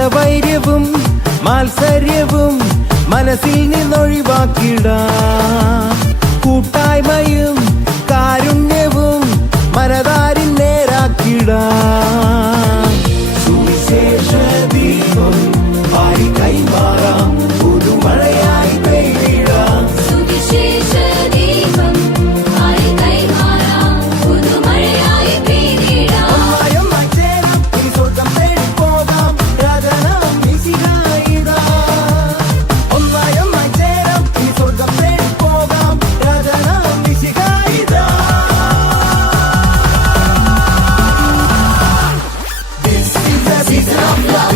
മതവൈര്യവും മാത്സര്യവും മനസ്സിൽ നിന്നൊഴിവാക്കിടാം. കൂട്ടായ്മയും കാരുണ്യവും മനതാരിൽ നേരാക്കിടാം. സുവിശേഷ ദീപം ആയി കൈമാറാം, പുതുമഴയായി പെയ്തിടാം. സുവിശേഷ ദീപം ആയി കൈമാറാം, പുതുമഴയായി പെയ്തിടാം. ഒന്നായൊന്നായി ചേരാം, ഇനി സ്വർഗ്ഗം തേടി പോകാം, രാജനാം മിശിഹായിതാ. ഒന്നായൊന്നായി ചേരാം, ഇനി സ്വർഗ്ഗം തേടി പോകാം, രാജനാം മിശിഹായിതാ. This is the season of love.